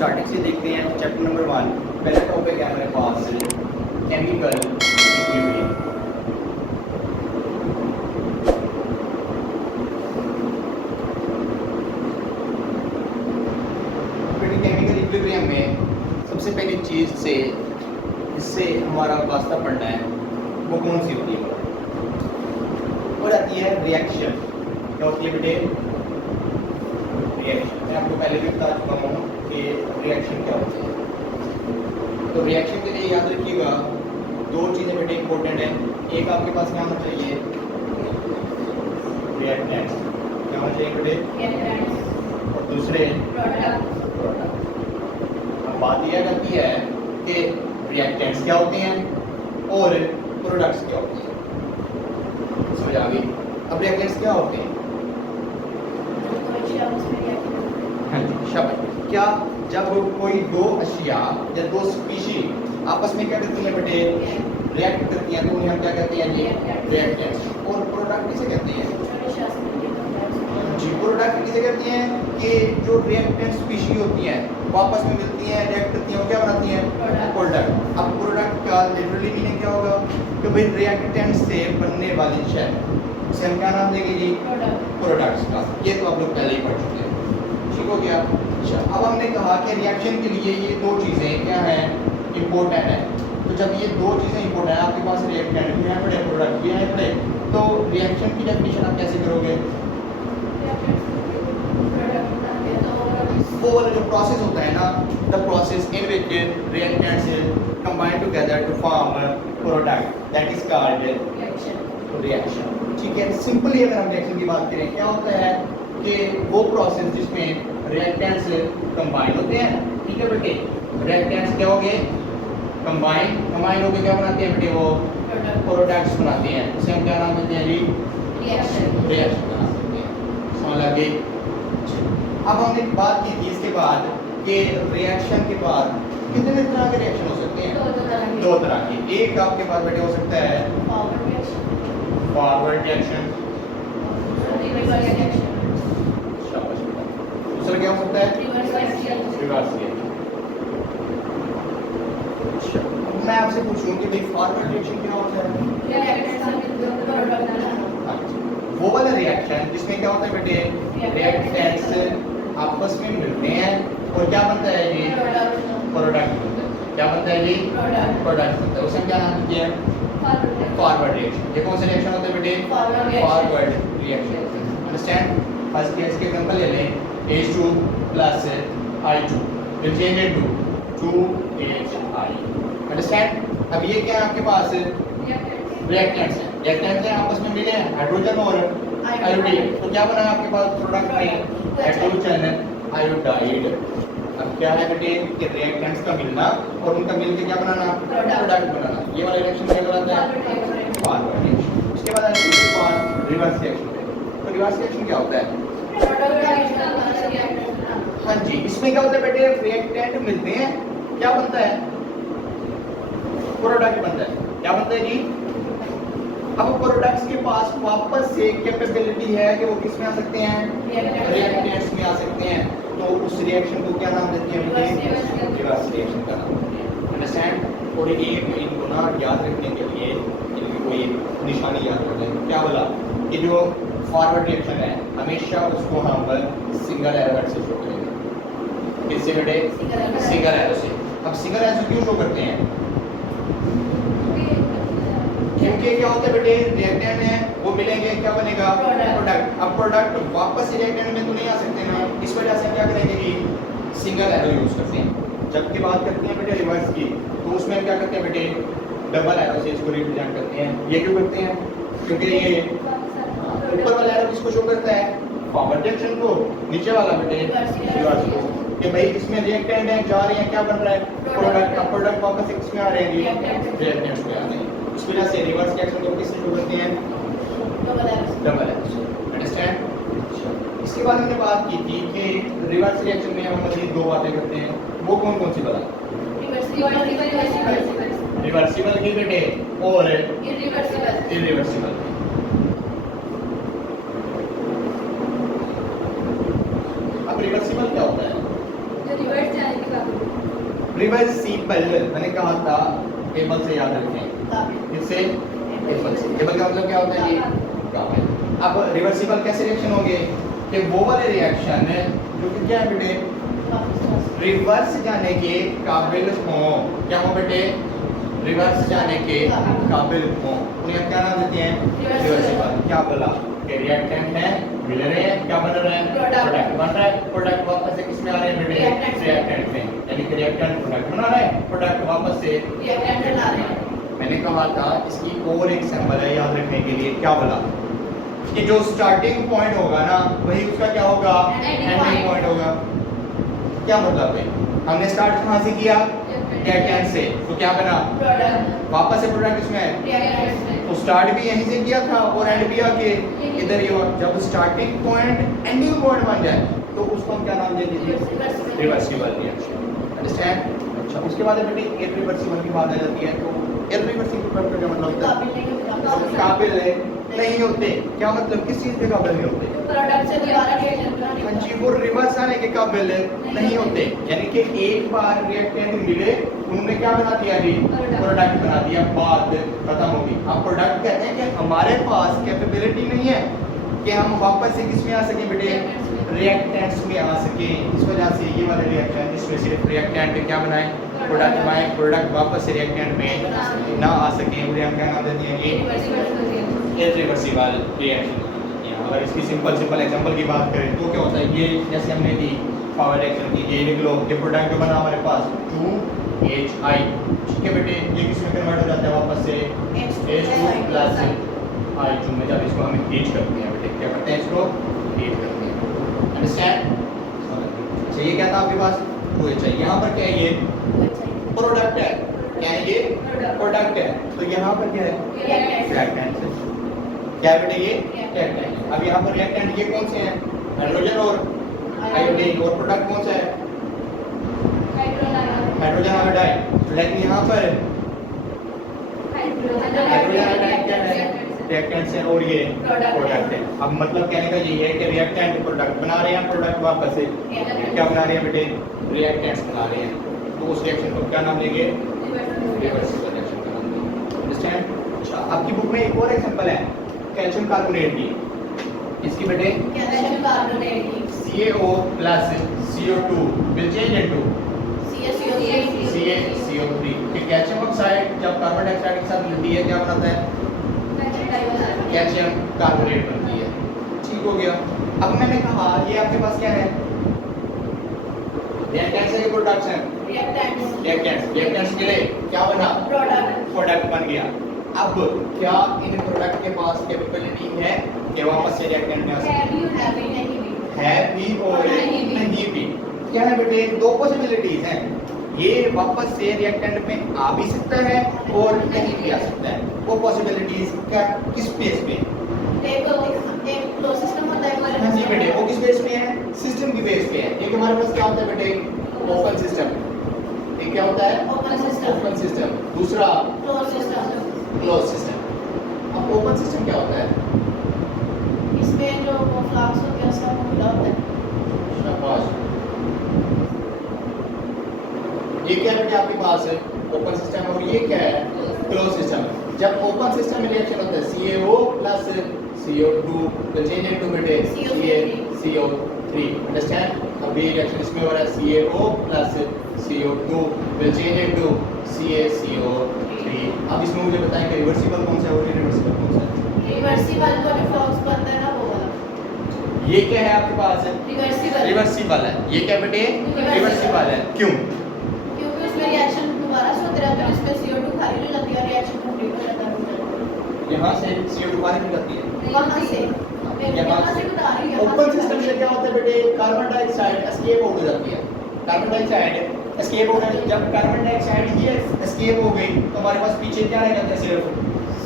Starting से देखते हैं चैप्टर नंबर 1। पहला टॉपिक है हमारे पास केमिकल इक्विलिब्रियम। केमिकल इक्विलिब्रियम में सबसे पहली चीज़ से इससे हमारा वास्ता पड़ना है वो कौन सी होती है, और आती है रिएक्शन। क्या होती है बेटे? रिएक्शन। मैं आपको पहले भी बता चुका हूँ कि रिएक्शन क्या होती है। तो रिएक्शन के लिए याद रखिएगा दो चीज़ें बेटे इंपॉर्टेंट है। एक आपके पास क्या होना चाहिए? रिएक्टेंट्स। क्या होना चाहिए बेटे? और दूसरे प्रोडक्ट। अब बात यह करती है कि रिएक्टेंट्स क्या होते हैं और प्रोडक्ट्स क्या होते हैं। समझ आ गई? अब रिएक्टेंट्स क्या होते हैं? हाँ जी, शाबाश। क्या जब कोई दो अशिया या दो स्पीशी आपस में क्या करती हैं बेटे? रिएक्ट करती हैं, तो उन्हें हम क्या कहते हैं जी? रिएक्टेंट्स। और प्रोडक्ट किसे कहते हैं जी? प्रोडक्ट किसे कहते हैं कि जो रिएक्टेंट स्पीशी होती हैं वो आपस में मिलती हैं, रिएक्ट करती हैं, वो क्या बनाती हैं? प्रोडक्ट। अब प्रोडक्ट का लिटरली मीनिंग क्या होगा कि भाई रिएक्टेंट से बनने वाली शय, उसे हम क्या नाम देंगे जी? प्रोडक्ट्स का। ये तो आप लोग पहले ही पढ़ चुके हैं, ठीक हो गया। अच्छा, अब हमने कहा कि रिएक्शन के लिए ये दो चीज़ें क्या हैं? इम्पोर्टेंट है। तो जब ये दो चीज़ें इम्पोर्टेंट है, आपके पास रिएक्टेंट भी है बड़े, प्रोडक्ट भी है बड़े, तो रिएक्शन की डेफिनेशन आप कैसे करोगे? वो वाला जो प्रोसेस होता है ना, the process in which reactants combine together to form product, that is called reaction. ठीक है, सिंपली अगर हम रिएक्शन की बात करें, क्या होता है कि वो प्रोसेस जिसमें रिएक्टेंट्स कंबाइन होते हैं, ठीक है बेटे? रिएक्टेंट्स क्या हो गए? कंबाइन होकर क्या बनाते हैं बेटे? वो प्रोडक्ट्स बनाते हैं। उसे हम क्या नाम देते हैं जी? रिएक्शन का नाम देते हैं। समझ लग गई? अब हमने बात की थी इसके बाद कि रिएक्शन के बाद कितने तरह के रिएक्शन हो सकते हैं? दो तरह के। एक आपके पास बेटे हो सकता है फॉरवर्ड रिएक्शन, दूसरा क्या हो सकता है? Reverse reaction. मैं आपसे पूछूं कि भाई फॉरवर्ड रिएक्शन क्या होता है? वो वाला रिएक्शन जिसमें क्या होता है बेटे? रिएक्टेंट्स आपस में मिलते हैं और क्या बनता है जी? प्रोडक्ट बनता है। क्या बनता है जी? प्रोडक्ट बनता है। उसे हम क्या नाम देते हैं? Forward reaction. ये कौन सा रिएक्शन होता है बेटे? Forward reaction. Understand? First case के एग्जांपल ले लें, H2 plus I2 will change into 2HI। Understand? अब ये क्या है आपके पास? रिएक्टेंट्स हैं। रिएक्टेंट्स हैं, आपस में मिले हैं हाइड्रोजन और आयोडीन, तो क्या बना आपके पास प्रोडक्ट में? Hydrogen iodide. अब क्या है बेटे कि रिएक्टेंट्स का मिलना और उनका मिलकर क्या बनाना? प्रोडक्ट बनाना। ये वाला रिएक्शन क्या कहलाता है? Forward reaction. उसके बाद रिवर्स रिएक्शन। तो रिवर्स रिएक्शन क्या होता है? हाँ जी, इसमें क्या होता है बेटे? रिएक्टेंट मिलते हैं, क्या बनता है? प्रोडक्ट बनता है। क्या बनता है जी? अब प्रोडक्ट्स के पास वापस से कैपेबिलिटी है कि वो किस में आ सकते हैं? रिएक्टेंट्स में आ सकते हैं। तो उस रिएक्शन को क्या नाम देते हैं? रिवर्स रिएक्शन का नाम देते हैं। अंडरस्टैंड? और एक इनको ना याद रखने के लिए इनकी कोई निशानी याद रखते हैं। क्या बोला कि जो फॉरवर्ड रिएक्शन है हमेशा उसको हम सिंगल एरो से शो करेंगे। किससे बेटे? सिंगल एरो से। अब सिंगल एरो क्यों शो करते हैं? क्योंकि क्या होता है बेटे? रिएक्टेंट है, वो मिलेंगे, क्या बनेगा? प्रोडक्ट। अब प्रोडक्ट वापस रिएक्टेंट में तो नहीं आ सकते ना, इस वजह से क्या करेंगे कि सिंगल एरो यूज करते हैं। जबकि बात करते हैं बेटे रिवर्स की, तो उसमें क्या करते हैं बेटे? डबल एरो से इसको रिप्रेजेंट करते हैं। ये क्यों करते हैं? क्योंकि ये ऊपर वाला एरो किसको शो करता है? फॉरवर्ड रिएक्शन को, नीचे वाला बेटे रिवर्स को। कि भाई इसमें रिएक्टेंट है, जा रहे हैं, क्या बन रहा है? प्रोडक्ट। का प्रोडक्ट वापस किसमें आ रहे हैं? रिएक्टेंट्स में आ रहे हैं। इस वजह से रिवर्स रिएक्शन को किससे शो करते हैं? डबल एरो से। अंडरस्टैंड? इसके बाद हमने बात की थी कि रिवर्स रिएक्शन में हम मजीद दो बातें करते हैं। वो कौन कौन सी बता? रिवर्सिबल की बेटे और इरिवर्सिबल। अब रिवर्सिबल क्या होता है? जो रिवर्स जाने के रिवर्सिबल मैंने कहा था टेबल से याद रखें, इससे टेबल से। टेबल का मतलब क्या होता है जी? काबिल। अब रिवर्सिबल कैसे रिएक्शन होंगे कि वो वाले रिएक्शन जो कि क्या है बेटे रिवर्स जाने के काबिल हों। क्या हो बेटे? रिवर्स जाने के काबिल हों, उन्हें क्या नाम देते हैं? रिवर्सिबल। क्या बोला कि रिएक्टेंट है, मिल रहे हैं, क्या बन रहा है? प्रोडक्ट बन रहा है। प्रोडक्ट वापस से किसमें आ रहे हैं बेटे? रिएक्टेंट में। यानी कि रिएक्टेंट प्रोडक्ट बना रहा है, प्रोडक्ट वापस से रिएक्टेंट बना रहे हैं। मैंने कहा था इसकी और एक सैंपल है याद रखने के लिए। क्या बोला कि जो स्टार्टिंग पॉइंट होगा ना वही उसका क्या होगा? एंडिंग पॉइंट होगा। क्या मतलब है? हमने स्टार्ट कहाँ से किया? रिएक्टेंट से, तो क्या बना? प्रोडक्ट। वापस से प्रोडक्ट किसमें है? रिएक्टेंट में। तो स्टार्ट भी यहीं से किया था और एंड भी आके इधर ही हुआ। जब स्टार्टिंग पॉइंट एंडिंग पॉइंट बन जाए तो उसको हम क्या नाम दे देंगे? Reversible reaction. अंडरस्टैंड? अच्छा, उसके बाद बेटे इररिवर्सिबल की बात आ जाती है। तो इररिवर्सिबल का क्या मतलब होता है? काबिल नहीं होते। क्या मतलब? किस चीज पे काबिल नहीं होते? प्रोडक्ट से दोबारा रिएक्शन बनाने। हाँ जी, वो रिवर्स आने के काबिल नहीं होते। यानी कि एक बार रिएक्टेंट मिले उन्होंने क्या बना दिया जी? प्रोडक्ट बना दिया, बात खत्म होगी। हम प्रोडक्ट कहते हैं कि हमारे पास कैपेबिलिटी नहीं है कि हम वापस से किस में आ सके बेटे? रिएक्टेंट्स में आ सके। इस वजह से ये वाला रिएक्शन जिसमें सिर्फ रिएक्टेंट क्या बनाए? प्रोडक्ट बनाए, प्रोडक्ट वापस से रिएक्टेंट में ना आ सके, उन्हें हम क्या नाम देते हैं? ये इररिवर्सिबल रिएक्शन। अगर इसकी सिंपल एग्जांपल की बात करें तो क्या होता है? ये जैसे हमने दी पावर रिएक्शन की, ये लिख लो कि प्रोडक्ट बना हमारे पास 2HI। ठीक है बेटे, ये किसमें कन्वर्ट हो जाता है वापस से? H2 प्लस I2 में। जब इसको हम हीट करते हैं बेटे, क्या करते हैं? इसको हीट करते हैं। अंडरस्टैंड? अच्छा, ये क्या था आपके पास? 2HI। यहाँ पर क्या है? ये प्रोडक्ट है। क्या है? ये प्रोडक्ट है। तो यहाँ पर क्या है? रिएक्टेंट। क्या बेटे? ये रिएक्टेंट। अब यहाँ पर रिएक्टेंट ये कौन से हैं? हाइड्रोजन और आयोडीन। और प्रोडक्ट कौन सा है? Hydrogen iodide. लेकिन यहाँ पर हाइड्रोजन आयोडाइड क्या है? रिएक्टेंट्स है और ये प्रोडक्ट है। अब मतलब कहने का ये है कि रिएक्टेंट प्रोडक्ट बना रहे हैं, प्रोडक्ट वापस से क्या बना रहे हैं बेटे? रिएक्टेंट्स बना रहे हैं। तो उस रिएक्शन को क्या नाम देंगे? रिवर्सिबल रिएक्शन का नाम देंगे। अंडरस्टैंड? अच्छा, आपकी बुक में एक और एग्जांपल है कैल्शियम कार्बोनेट की। इसकी बेटे कैल्शियम कार्बोनेट की CaO plus CO2 will change into CaCO3। कि कैल्शियम ऑक्साइड जब कार्बन डाइऑक्साइड के साथ मिलती है क्या बनाता है? कैल्शियम कार्बोनेट बनती है। ठीक हो गया। अब मैंने कहा ये आपके पास क्या है? रिएक्टेंट्स के प्रोडक्ट्स हैं। रिएक्टेंट्स मिले, क्या बना? प्रोडक्ट बन गया। अब क्या इन प्रोडक्ट के पास कैपेबिलिटी है कि वापस से रिएक्टेंट में आ सके? है भी और नहीं भी। क्या है बेटे? दो पॉसिबिलिटीज हैं। ये वापस से रिएक्टेंट में आ भी सकता है और नहीं भी आ सकता है। वो पॉसिबिलिटीज क्या किस बेस पे? एक फ्लो सिस्टम होता है। हाँ जी बेटे, वो किस बेस पे है? सिस्टम की बेस पे है। क्योंकि हमारे पास क्या होता है बेटे? Open system. ये क्या होता है? Open system. दूसरा क्लोज सिस्टम। अब ओपन सिस्टम क्या होता है? इसमें जो फ्लास्क होते हैं उसका खुला होता है। शाबाश। ये क्या बेटे आपके पास है? ओपन सिस्टम है। और ये क्या है? Close system. जब ओपन सिस्टम में रिएक्शन होता है CaO plus CO2 will change into बेटे CO3। अंडरस्टैंड? अभी रिएक्शन इसमें हो रहा है CaO plus CO2 will change into CaCO3। अब इसमें मुझे बताएं कि रिवर्सिबल कौन सा है और इरिवर्सिबल कौन सा है? रिवर्सिबल को जो फ्लक्स बनता है ना वो वाला। ये क्या है आपके पास? रिवर्सिबल है। ये क्या बेटे? रिवर्सिबल है। क्यों? क्योंकि उसमें रिएक्शन दोबारा से होते रहते हैं, इसमें CO2 खाली हो जाती है और रिएक्शन कंप्लीट हो जाता है। यहाँ से CO2 बाहर निकल जाती है। वहाँ से यहाँ से बता रही हूँ। ओपन सिस्टम से क्या होता है बेटे? कार्बन डाइऑक्साइड एस्केप हो जाती है। कार्बन डाइऑक्साइड एस्केप हो गई। जब कार्बन डाइऑक्साइड ही एस्केप हो गई तो हमारे पास पीछे क्या रह जाता है? सिर्फ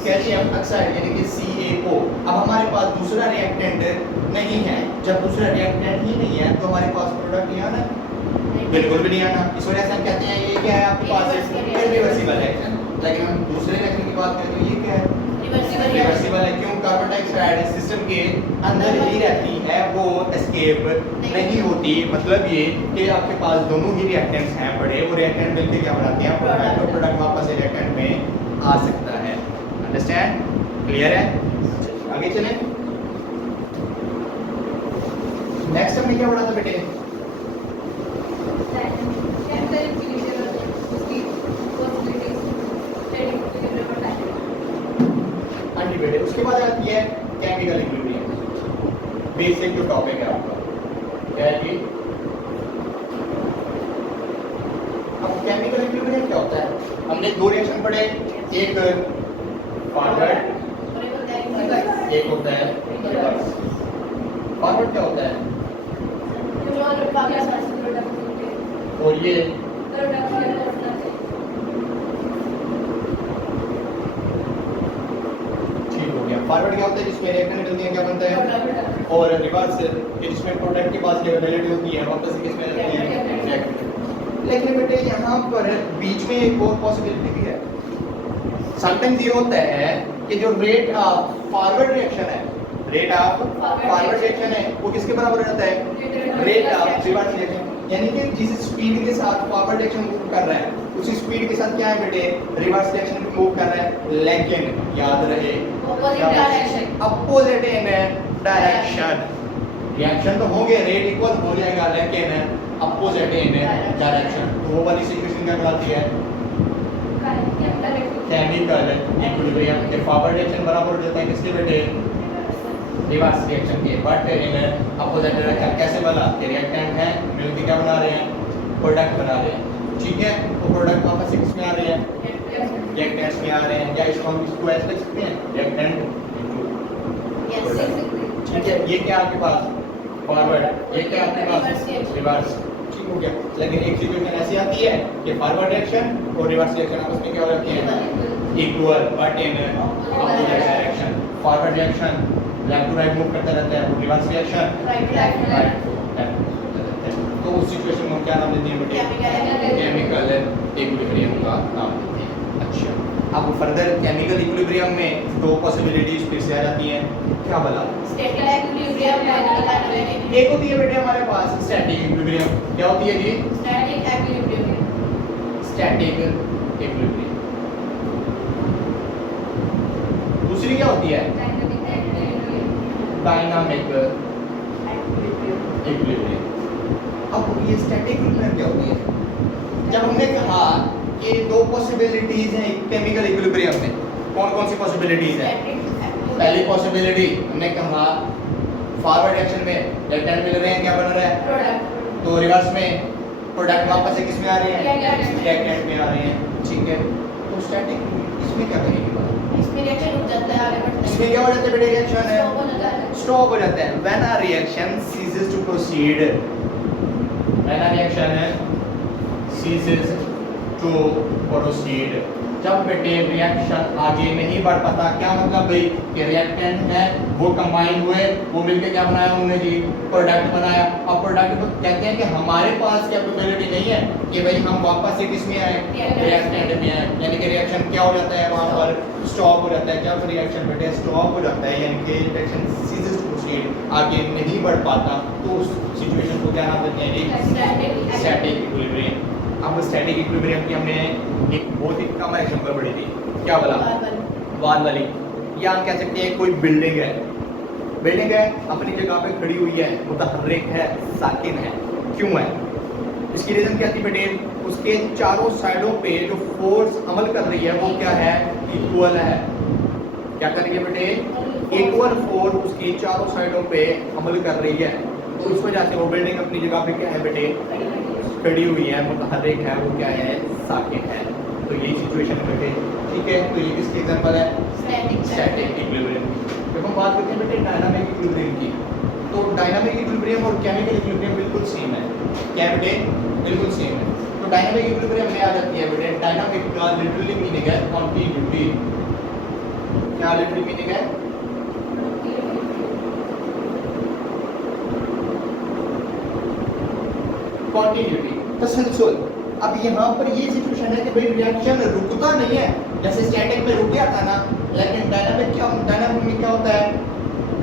कैल्शियम ऑक्साइड यानी कि CaO। अब हमारे पास दूसरा रिएक्टेंट नहीं है। जब दूसरा रिएक्टेंट ही नहीं है तो हमारे पास प्रोडक्ट नहीं आना, बिल्कुल भी नहीं आना। इस वजह से हम कहते हैं ये क्या है आपके पास? Irreversible reaction. लेकिन हम दूसरे रिएक्शन की बात करें तो ये क्या है? रिवर्सिबल है। क्यों? कार्बन डाइऑक्साइड सिस्टम के अंदर ही रहती है, वो एस्केप नहीं होती। मतलब ये कि आपके पास दोनों ही रिएक्टेंट्स हैं बड़े, वो रिएक्टेंट मिलकर क्या बनाते हैं प्रोडक्ट, और प्रोडक्ट वापस रिएक्टेंट में आ सकता है। अंडरस्टैंड? क्लियर है? आगे चलें। नेक्स्ट हमने क्या पढ़ा था बेटे? हाँ जी बेटे, उसके बाद आती है केमिकल इक्विलिब्रियम, बेसिक जो टॉपिक है आपका क्या है जी? अब केमिकल इक्विलिब्रियम क्या होता है? हमने दो रिएक्शन पढ़े, एक फॉरवर्ड, एक होता है रिवर्स। फॉरवर्ड क्या होता है? और ये ठीक हो गया। फॉरवर्ड क्या होता है? जिसमें रिएक्टेंट निकलती है, क्या बनता है? और रिवर्स जिसमें प्रोडक्ट के पास रिलेटिव होती है, वापस किसमें रहती है? रिएक्टेंट। लेकिन बेटे यहाँ पर बीच में एक और पॉसिबिलिटी भी है। समटाइम्स ये होता है कि जो रेट ऑफ फॉरवर्ड रिएक्शन है, रेट ऑफ फॉरवर्ड रिएक्शन है, वो किसके बराबर हो जाता है? Rate of reverse reaction. यानी कि जिस स्पीड के साथ फॉरवर्ड रिएक्शन मूव कर रहा है, उसी स्पीड के साथ क्या है बेटे? रिवर्स रिएक्शन भी मूव कर रहा है। लेकिन याद रहे अपोजिट इन डायरेक्शन। रिएक्शन तो होंगे, रेट इक्वल हो जाएगा, लेकिन अपोजिट इन डायरेक्शन। वो वाली सिचुएशन क्या कहलाती है? Chemical equilibrium. के फॉरवर्ड रिएक्शन बराबर हो जाता है किसके बेटे? रिवर्स रिएक्शन के, बट इन अपोजिट डायरेक्शन। कैसे बना? कि रिएक्टेंट है, मिलकर क्या बना रहे हैं? प्रोडक्ट बना रहे हैं। ठीक है, तो प्रोडक्ट वापस से किसमें आ रहे हैं? रिएक्टेंट्स में आ रहे हैं। या इसको हम इसको ऐसे लिख सकते हैं, रिएक्टेंट इनटू प्रोडक्ट। ठीक है, ये क्या आपके पास? फॉरवर्ड। ये क्या आपके पास? रिवर्स। ठीक हो गया। लेकिन एक सिचुएशन ऐसी आती है कि फॉरवर्ड रिएक्शन और रिवर्स रिएक्शन आपस में क्या हो जाती है? Equal, but in opposite direction. Forward reaction left to right move करता रहता है, reverse reaction right to left होता है। तो उस सिचुएशन को क्या नाम देते हैं बेटे? केमिकल इक्विलिब्रियम का नाम देते हैं। अच्छा, अब फर्दर केमिकल इक्विलिब्रियम में दो पॉसिबिलिटीज फिर से आ जाती हैं। क्या बोला? एक होती है बेटे हमारे पास स्टैटिक इक्विलिब्रियम। क्या होती है जी? Static equilibrium. दूसरी क्या होती है? Dynamic equilibrium. अब ये स्टैटिक इक्विलिब्रियम क्या होती है? जब हमने कहा कि दो पॉसिबिलिटीज हैं केमिकल इक्विलिब्रियम में, कौन कौन सी पॉसिबिलिटीज हैं? पहली पॉसिबिलिटी हमने कहा फॉरवर्ड रिएक्शन में रिएक्टेंट मिल रहे हैं, क्या बन रहा है? प्रोडक्ट। तो रिवर्स में प्रोडक्ट वापस से किसमें आ रहे हैं? रिएक्टेंट में आ रहे हैं। ठीक है, तो स्टैटिक इसमें क्या करेंगे? इसमें रिएक्शन रुक जाता है, आगे बढ़ता है। इसमें क्या हो जाता है बेटे? रिएक्शन है स्टॉप हो जाता है। स्टॉप हो जाता है। When a reaction ceases to proceed, when a reaction ceases to proceed, जब बेटे रिएक्शन आगे नहीं बढ़ पाता, क्या मतलब भाई कि रिएक्टेंट है वो कंबाइन हुए, वो मिलके क्या बनाया उन्होंने जी? प्रोडक्ट बनाया। अब प्रोडक्ट को कहते हैं कि हमारे पास कैपेबिलिटी नहीं है कि भाई हम वापस से किस में आए? रिएक्टेंट में आए। यानी कि रिएक्शन क्या हो जाता है वहाँ पर? स्टॉप हो जाता है। जब रिएक्शन बेटे स्टॉप हो जाता है, यानी कि रिएक्शन ceases to proceed, आगे नहीं बढ़ पाता, तो उस सिचुएशन को क्या नाम देते हैं जी? Static equilibrium. अब स्टैटिक इक्विलिब्रियम की हमने एक बहुत ही कम एग्जांपल पढ़ी थी। क्या बोला? वाल वाली। या हम कह सकते हैं कोई बिल्डिंग है, बिल्डिंग है अपनी जगह पे खड़ी हुई है, मुतहर्रिक है, साकिन है। क्यों है? इसकी रीजन क्या थी बेटे? उसके चारों साइडों पे जो फोर्स अमल कर रही है वो क्या है? इक्वल है। क्या कर रही है बेटे? इक्वल फोर्स उसकी चारों साइडों पे अमल कर रही है। तो इस वजह से वो बिल्डिंग अपनी जगह पे क्या है बेटे? खड़ी हुई है, मुतहर्रिक है, वो क्या है? साकिन है। तो यही सिचुएशन है बेटे। ठीक है, तो ये किसकी एग्जांपल है? Static equilibrium. जब हम बात करते हैं बेटे डायनामिक इक्विलिब्रियम की, तो डायनामिक इक्विलिब्रियम और केमिकल इक्विलिब्रियम बिल्कुल सेम है। क्या बेटे? बिल्कुल सेम है। तो डायनामिक इक्विलिब्रियम में आ जाती है बेटे, डायनामिक का लिटरली मीनिंग है कॉन्टिन्यूटी। क्या लिटरली मीनिंग है? कॉन्टिन्यूटी, तसलसल। अब यहाँ पर ये सिचुएशन है कि भाई रिएक्शन रुकता नहीं है, जैसे स्टैटिक में रुक गया था ना, लेकिन डायनामिक में क्या होता है,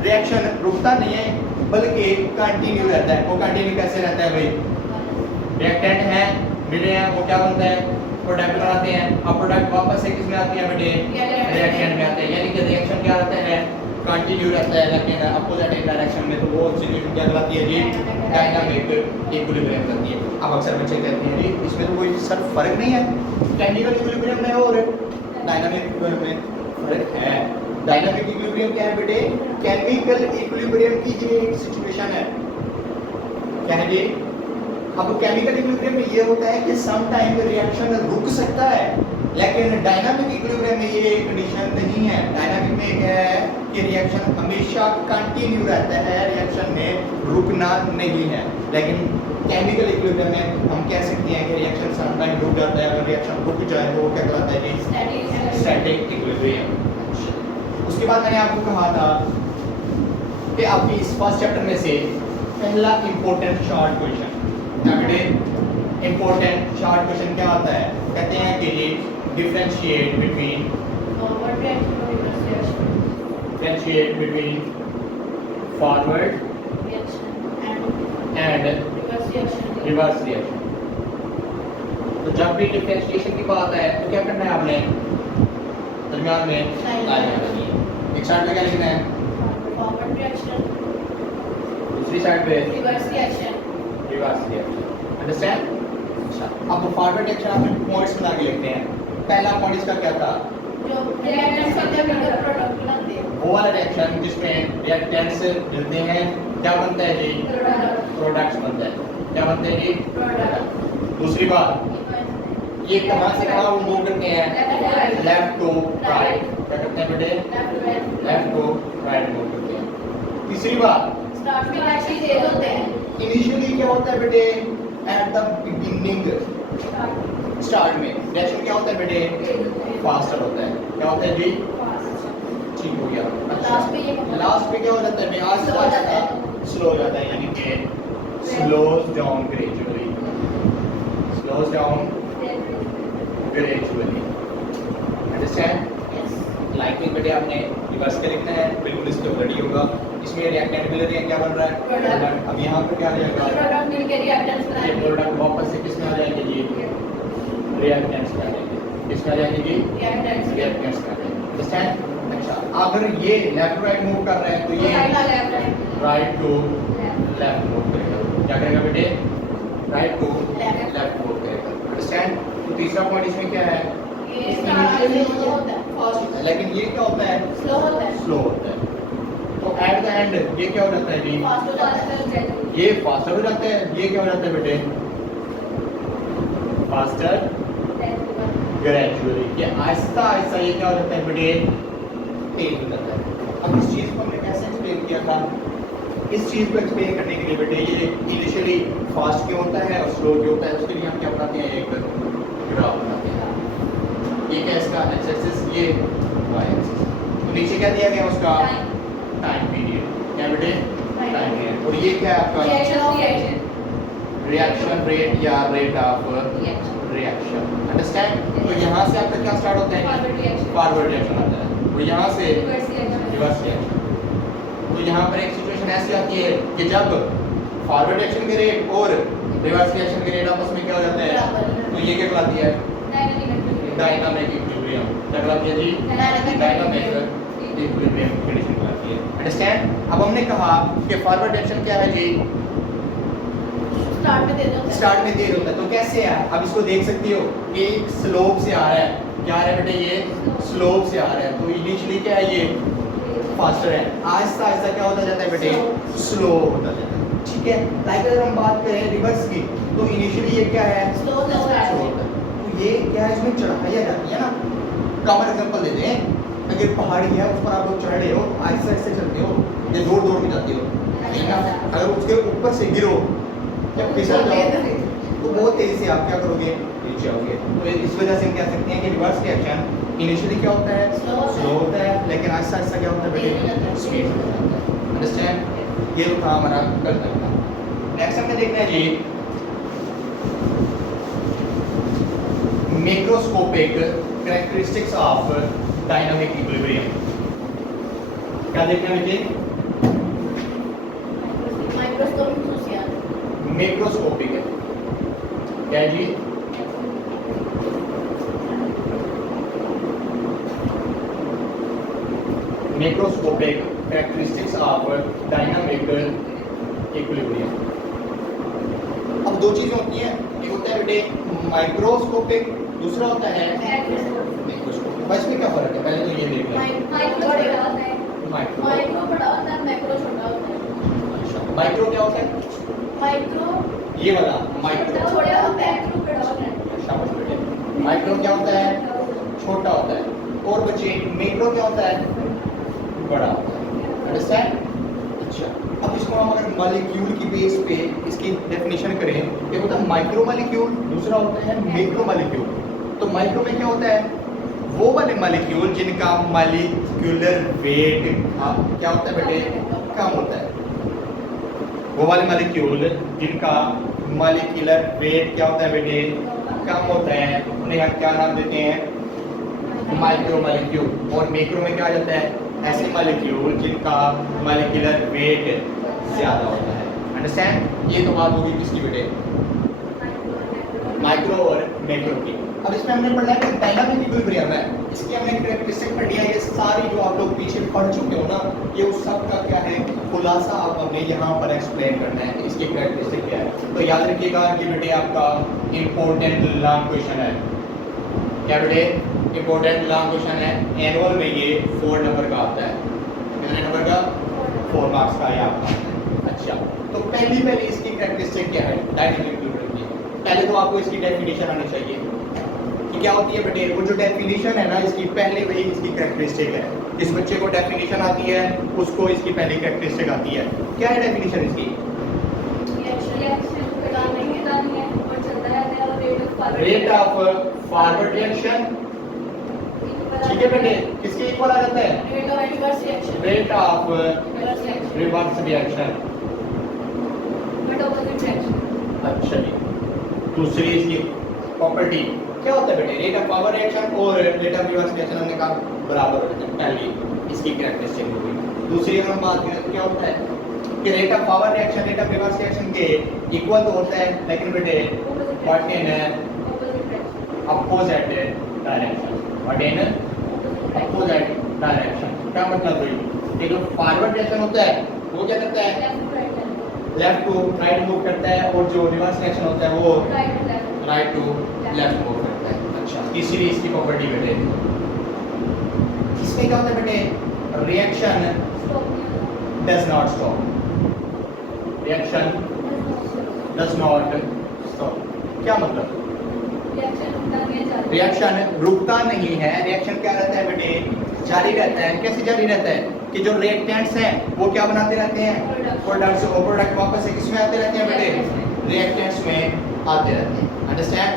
रिएक्शन रुकता नहीं है बल्कि कंटिन्यू रहता है। वो कंटिन्यू कैसे रहता है भाई, रिएक्टेंट है मिले हैं, वो क्या बनता है, प्रोडक्ट बनाते हैं। अब प्रोडक्ट वापस से किसमें आती है बेटे, रिएक्शन में आते हैं, यानी कि रिएक्शन क्या रहता है, कंटिन्यू रहता है, लेकिन अपोजिट डायरेक्शन में तो वो सिचुएशन क्या कहलाती है जी, डायनामिक इक्विलिब्रियम करती है। अब अक्सर बच्चे कहते हैं जी इसमें तो कोई सर फर्क नहीं है, केमिकल इक्विलिब्रियम में और डायनामिक इक्विलिब्रियम में फर्क है। डायनामिक इक्विलिब्रियम क्या है बेटे, केमिकल इक्विलिब्रियम की जो एक सिचुएशन है, क्या है जी। अब केमिकल इक्विलिब्रियम में ये होता है कि सम टाइम रिएक्शन रुक सकता है, लेकिन डायनामिक इक्विलिब्रियम में ये कंडीशन नहीं है। डायनामिक में क्या है कि रिएक्शन हमेशा कंटिन्यू रहता है, रिएक्शन में रुकना नहीं है। लेकिन केमिकल इक्विलिब्रियम में हम कह सकते हैं कि रिएक्शन सम टाइम रुक जाता है, अगर रिएक्शन रुक जाए तो वो क्या कहलाता है जी, स्टैटिक इक्विलिब्रियम। उसके बाद मैंने आपको कहा था कि आपकी इस फर्स्ट चैप्टर में से पहला important short question, important short question क्या होता है, कहते हैं कि जी differentiate between forward and reverse reaction. तो जब भी डिफरेंशिएशन की बात है तो क्या करना है आपने, दरमियान में लाइन लगानी है। एक साइड पे क्या लिखना है, फॉरवर्ड रिएक्शन, दूसरी साइड पे रिवर्स रिएक्शन। अंडरस्टैंड। अच्छा, अब फॉरवर्ड रिएक्शन आपने पॉइंट्स बना के लिखते हैं। पहला पॉइंट इसका क्या था, जो रिएक्टेंट्स होते हैं मिलकर प्रोडक्ट बनाते हैं, वो वाला रिएक्शन जिसमें रिएक्टेंट्स मिलते हैं क्या बनता है जी, प्रोडक्ट्स बनता है। क्या बनते हैं जी, प्रोडक्ट। दूसरी बात, ये कहां से कहां मूव करते हैं, लेफ्ट टू राइट। क्या करते हैं बेटे, लेफ्ट टू राइट मूव करते हैं। तीसरी बात, स्टार्ट में रिएक्शन तेज होते हैं, इनिशियली क्या होता है बेटे, एट द बिगिनिंग स्टार्ट में रिएक्शन क्या होता है बेटे, फास्टर होता है। क्या होता है जी, ठीक हो गया। लास्ट पे क्या हो जाता है, आस्ते आस्ते स्लो हो जाता है, यानी कि slows down gradually, slows down gradually. Understand. Liking बेटे आपने रिवर्स के लिखना है, बिल्कुल इस पे रेडी होगा। इसमें रिएक्टेंट मिल रही है, क्या बन रहा है, प्रोडक्ट। अब यहाँ पे क्या आ जाएगा, प्रोडक्ट मिलकर रिएक्टेंट्स ये बनाएंगे, प्रोडक्ट वापस से किसमें आ जाएंगे जी, रिएक्टेंट्स में आ जाएंगे। किसमें आ जाएंगे जी, रिएक्टेंट्स। रिएक्टेंट्स में आ जाएंगे। अंडरस्टैंड। अच्छा, अगर ये लेफ्ट राइट मूव कर रहे हैं तो ये राइट टू लेफ्ट मूव करेगा। क्या करेगा बेटे, राइट टू लेफ्ट मूव करेगा। अंडरस्टैंड। तो तीसरा पॉइंट इसमें क्या है, ये स्टार्ट स्लो होता है, फास्ट होता है, लेकिन ये क्या होता है, स्लो होता है, स्लो होता है। तो एट द एंड ये क्या हो जाता है जी, फास्ट हो जाता है, ये फास्टर हो जाता है। ये क्या हो जाता है बेटे, फास्टर ग्रेजुअली। ये आहिस्ता आहिस्ता ये क्या हो जाता है बेटे, तेज हो जाता है। अब इस चीज को हमने कैसे एक्सप्लेन किया था, इस चीज को एक्सप्लेन करने के लिए बेटे ये इनिशियली फास्ट क्यों होता है और स्लो क्यों होता है, उसके लिए हम क्या बनाते हैं, एक ग्राफ बनाते हैं। ये क्या इसका एक्स एक्सिस, ये वाई एक्सिस। तो नीचे क्या दिया गया उसका, टाइम पीरियड। क्या बेटे, टाइम पीरियड। और ये क्या है आपका, रिएक्शन रेट या रेट ऑफ रिएक्शन। अंडरस्टैंड। तो यहाँ से आपका क्या स्टार्ट होता है, फॉरवर्ड रिएक्शन आता है, और यहाँ से रिवर्स रिएक्शन। तो यहाँ पर एक सिचुएशन ऐसी आती है कि जब फॉरवर्ड रिएक्शन के रेट और रिवर्स रिएक्शन के रेट आपस में क्या हो जाते हैं, तो ये क्या कहलाती है, डायनामिक इक्विलिब्रियम। क्या कहलाती है जी, डायनामिक इक्विलिब्रियम कंडीशन कहलाती है। अंडरस्टैंड। अब हमने कहा कि फॉरवर्ड रिएक्शन क्या है जी, स्टार्ट में तेज होता है, स्टार्ट में तेज होता है। तो कैसे है, अब इसको देख सकती हो कि एक स्लोप से आ रहा है। क्या आ रहा है बेटे, ये स्लोप से आ रहा है। तो इनिशियली क्या है, ये फास्टर है, आहिस्ता आहिस्ता क्या होता जाता है बेटे, स्लो होता जाता है। ठीक है। लाइक अगर हम बात करें रिवर्स की, तो इनिशियली ये क्या है, स्लो होता है, स्लो होता है। तो ये क्या है, इसमें चढ़ाई आ जाती है ना। कॉमन एग्जांपल देते हैं, अगर पहाड़ी है उस पर आप लोग चढ़ रहे हो, आहिस्ता आहिस्ता चलते हो या दौड़ दौड़ के जाते हो, ठीक है। अगर उसके ऊपर से गिरो या फिसल जाओ तो बहुत तेजी से आप क्या करोगे, नीचे आओगे। तो इस वजह से हम कह सकते हैं कि रिवर्स रिएक्शन इनिशियली क्या होता है, स्लो होता है, लेकिन आहिस्ता आहिस्ता क्या होता है बेटे, स्पीड हो जाता है। अंडरस्टैंड। ये था हमारा कल तक का। नेक्स्ट हमने देखना है जी macroscopic characteristics of dynamic equilibrium. क्या देखना है मुझे? माइक्रोस्कोपिक खसूसियात। मैक्रोस्कोपिक है क्या जी? Macroscopic characteristics of dynamic equilibrium. अब दो चीजें होती हैं, एक होता है बेटे माइक्रोस्कोपिक, दूसरा होता है मैक्रोस्कोपिक। बस में क्या फर्क है पहले तो ये देख लें। माइक्रो बड़ा होता है, माइक्रो माइक्रो बड़ा होता है, मैक्रो छोटा होता है। अच्छा, माइक्रो क्या होता है? माइक्रो ये वाला माइक्रो। छोटा होता है, मैक्रो बड़ा होता है। शाबाश बेटे। माइक्रो क्या होता है? छोटा होता है। और बच्चे मैक्रो क्या होता है? बड़ा होता है। अंडरस्टैंड? अच्छा, अब इसको हम अगर मॉलिक्यूल की बेस पे इसकी डेफिनेशन करें, एक होता है माइक्रो मॉलिक्यूल, दूसरा होता है मैक्रो मॉलिक्यूल। तो माइक्रो में क्या होता है? वो वाले मॉलिक्यूल जिनका मॉलिक्यूलर वेट क्या होता है बेटे? कम होता है। वो वाले मॉलिक्यूल जिनका मॉलिक्यूलर वेट क्या होता है बेटे? कम होता है, उन्हें हम क्या नाम देते हैं? Micro molecule. और मैक्रो में क्या आ जाता है? ऐसे मॉलिक्यूल जिनका मॉलिक्यूलर वेट ज्यादा होता है। अंडरस्टैंड? ये तो बात होगी किसकी बेटे? माइक्रो और मैक्रो की। अब इसमें हमने पढ़ा है कि डायनामिक इक्विलिब्रियम है, इसकी हमने कैरेक्टरिस्टिक पढ़ी है। ये सारी जो आप लोग पीछे पढ़ चुके हो ना, ये उस सब का क्या है खुलासा आप हमने यहाँ पर एक्सप्लेन करना है कि इसकी कैरेक्टरिस्टिक क्या है। तो याद रखिएगा कि बेटे आपका इम्पोर्टेंट लॉन्ग क्वेश्चन है। क्या बेटे? इम्पोर्टेंट लॉन्ग क्वेश्चन है। एनुअल में ये 4 नंबर का आता है। कितने नंबर का? 4 मार्क्स का है आपका। अच्छा, तो पहली इसकी कैरेक्टरिस्टिक क्या है डायनामिक इक्विलिब्रियम की? पहले तो आपको इसकी डेफिनेशन आनी चाहिए कि क्या होती है बेटे। वो जो डेफिनेशन है ना इसकी, पहले वही इसकी कैरेक्टरिस्टिक है। जिस बच्चे को डेफिनेशन आती है उसको इसकी पहली कैरेक्टरिस्टिक आती है। क्या है डेफिनेशन इसकी? Rate of forward reaction. ठीक है बेटे, किसके इक्वल आ जाता है? Rate of reverse reaction. Rate of reverse reaction. Reverse reaction. But opposite reaction. अच्छा जी, दूसरी इसकी प्रॉपर्टी क्या होता है बेटे? रेट ऑफ पावर रिएक्शन और रेट ऑफ रिवर्स रिएक्शन हमने कहा बराबर होते हैं। पहली इसकी कैरेक्टरिस्टिक होगी। दूसरी अगर हम बात करें तो क्या होता है कि rate of power reaction rate of reverse reaction के इक्वल तो होता है, लेकिन बेटे what in opposite direction. What in opposite direction. क्या मतलब हुई कि जो फॉरवर्ड रिएक्शन होता है वो क्या करता है? लेफ्ट टू राइट मूव करता है, और जो रिवर्स रिएक्शन होता है वो राइट टू लेफ्ट मूव करता है। अच्छा, तीसरी इसकी प्रॉपर्टी बेटे, इसमें क्या होता है बेटे? Reaction does not stop. Reaction does not stop. क्या मतलब? रिएक्शन रुकता नहीं है। रिएक्शन क्या रहता है बेटे? जारी रहता है। कैसे जारी रहता है कि जो रिएक्टेंट्स हैं वो क्या बनाते रहते हैं? प्रोडक्ट्स। और प्रोडक्ट वापस से किसमें आते रहते हैं बेटे? रिएक्टेंट्स में आते रहते हैं। अंडरस्टैंड?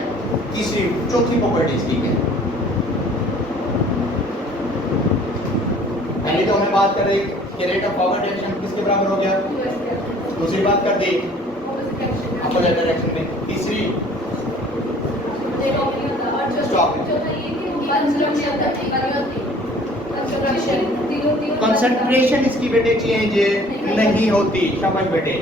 तीसरी चौथी प्रॉपर्टी इसकी क्या है? पहले तो हमें बात कर रहे कि रेट ऑफ पावर रिएक्शन किसके बराबर हो गया? दूसरी बात कर दी अपोजिट डायरेक्शन में। तीसरी कंसंट्रेशन इसकी बेटे चेंज नहीं होती। शाबाश बेटे।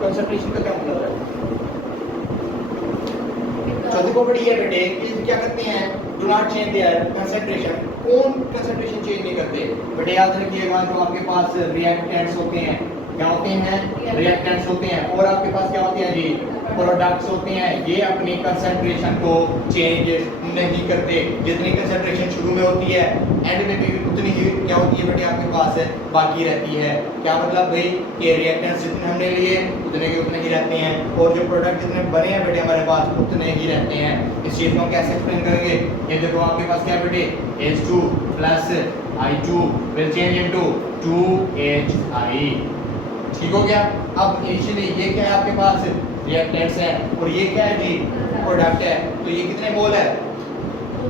कंसंट्रेशन का क्या मतलब है? चौथी प्रॉपर्टी है बेटे कि क्या करते हैं? Do not change their concentration. कौन कंसंट्रेशन चेंज नहीं करते बेटे? याद रखिएगा जो आपके पास रिएक्टेंट्स होते हैं, क्या होते हैं? रिएक्टेंट्स होते हैं। और आपके पास क्या होते हैं जी? प्रोडक्ट्स होते हैं। ये अपनी कंसंट्रेशन को चेंज नहीं करते। जितनी कंसंट्रेशन शुरू में होती है एंड में भी उतनी ही क्या होती है बेटे आपके पास बाकी रहती है। क्या मतलब भाई कि रिएक्टेंट्स जितने हमने लिए उतने के उतने ही रहते हैं, और जो प्रोडक्ट जितने बने हैं बेटे हमारे पास उतने ही रहते हैं। इस चीज़ को कैसे एक्सप्लेन करेंगे? ये देखो आपके पास क्या बेटे? H2 plus I2 will change into 2HI। ठीक हो गया? अब इनिशियली ये क्या है आपके पास? रिएक्टेंट्स है, और ये क्या है जी? प्रोडक्ट है। तो ये कितने मोल है?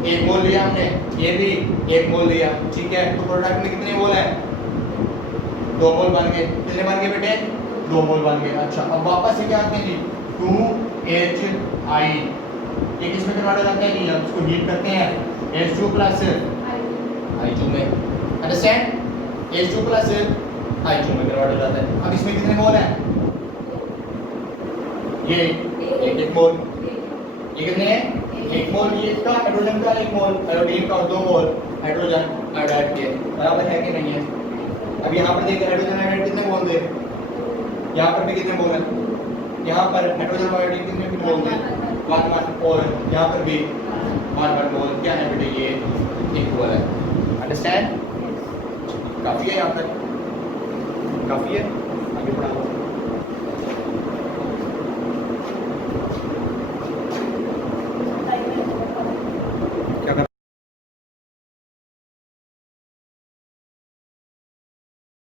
एक मोल लिया हमने, ये भी एक मोल लिया, ठीक है। तो प्रोडक्ट में कितने मोल है? 2 मोल बन गए। कितने बन गए बेटे? 2 मोल बन गए। अच्छा, अब वापस से क्या आते हैं जी? 2HI, ये किस में कन्वर्ट हो जाता है जी? हम इसको हीट करते हैं H2 प्लस I2 में, अंडरस्टैंड? H2 प्लस I2 में कन्वर्ट हो जाता है। अब इसमें कितने मोल हैं? ये एक मोल, ये कितने हैं? 1 मोल, ये इसका हाइड्रोजन का 1 मोल, आयोडीन का 2 मोल हाइड्रोजन आयोडाइड के, बराबर है कि नहीं है? अब यहाँ पर देखिए हाइड्रोजन आयोडाइड कितने मोल दे, यहाँ पर भी कितने मोल है? यहाँ पर हाइड्रोजन आयोडीन कितने मोल दे? 1 और यहाँ पर भी 1 मोल। क्या है बेटे? ये इक्वल है, अंडरस्टैंड? काफी है यहाँ तक, काफी है, आगे बढ़ाओ।